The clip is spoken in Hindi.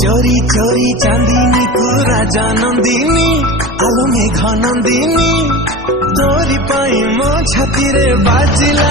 चोरी चोरी चांदीनी को राजा नंदिनी आलो मेघ नंदिनी तोरी पाई मो छाती रे बाजिला।